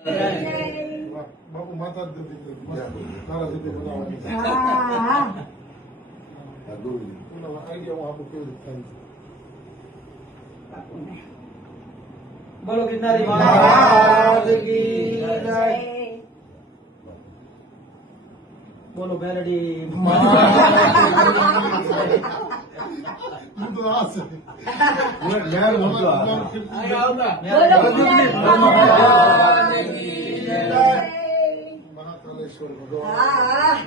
બાપુ માતા જ નથી તારા સુધી બનાવવાની આઈડિયા હું આપું કેવી રીતે થાય છે બોલો ગિરનારી મહારાજ કી જય બોલો બેરડી તો આ છે યાર મહાકાલેશ્વર ભગવાન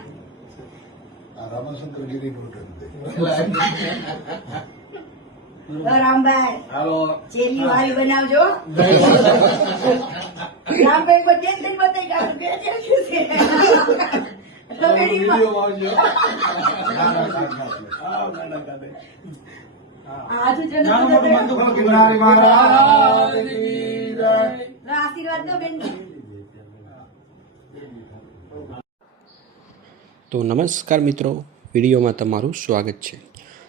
રામાશંકર ગીરી રામભાઈ ચેલી વાળી બનાવજો રામભાઈ પર ટેન્શન બતાવી કાઢું બે ટેન્શન છે આશીર્વાદ દો બેન તો નમસ્કાર મિત્રો, વિડીયોમાં તમારું સ્વાગત છે।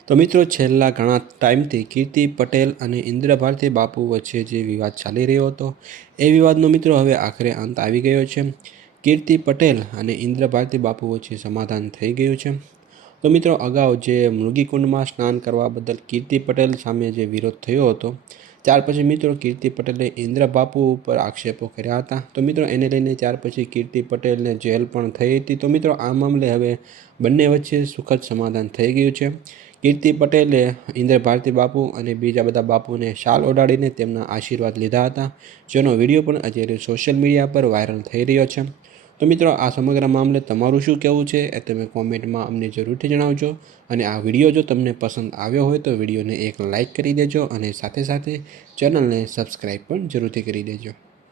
તો મિત્રો, છેલ્લા ઘણા ટાઈમથી કીર્તિ પટેલ અને ઇન્દ્ર ભારતી બાપુ વચ્ચે જે વિવાદ ચાલી રહ્યો હતો એ વિવાદનો મિત્રો હવે આખરે અંત આવી ગયો છે। કીર્તિ પટેલ અને ઇન્દ્ર ભારતી બાપુ વચ્ચે સમાધાન થઈ ગયું છે। તો મિત્રો, અગાઉ જે મૃગીકુંડમાં સ્નાન કરવા બદલ કીર્તિ પટેલ સામે જે વિરોધ થયો હતો ત્યાર પછી મિત્રો કીર્તિ પટેલે ઇન્દ્ર બાપુ ઉપર આક્ષેપો કર્યા હતા। તો મિત્રો, એને લઈને ત્યાર પછી કીર્તિ પટેલને જેલ પણ થઈ હતી। તો મિત્રો, આ મામલે હવે બંને વચ્ચે સુખદ સમાધાન થઈ ગયું છે। કીર્તિ પટેલે ઇન્દ્ર ભારતી બાપુ અને બીજા બધા બાપુને શાલ ઓઢાડીને તેમના આશીર્વાદ લીધા હતા, જેનો વિડીયો પણ અત્યારે સોશિયલ મીડિયા પર વાયરલ થઈ રહ્યો છે। તો મિત્રો, આ સમગ્ર મામલે તમારું શું કહેવું છે એ તમે કોમેન્ટમાં અમને જરૂરથી જણાવજો। અને આ વિડીયો જો તમને પસંદ આવ્યો હોય તો વિડીયોને એક લાઇક કરી દેજો અને સાથે સાથે ચેનલને સબસ્ક્રાઈબ પણ જરૂરથી કરી દેજો।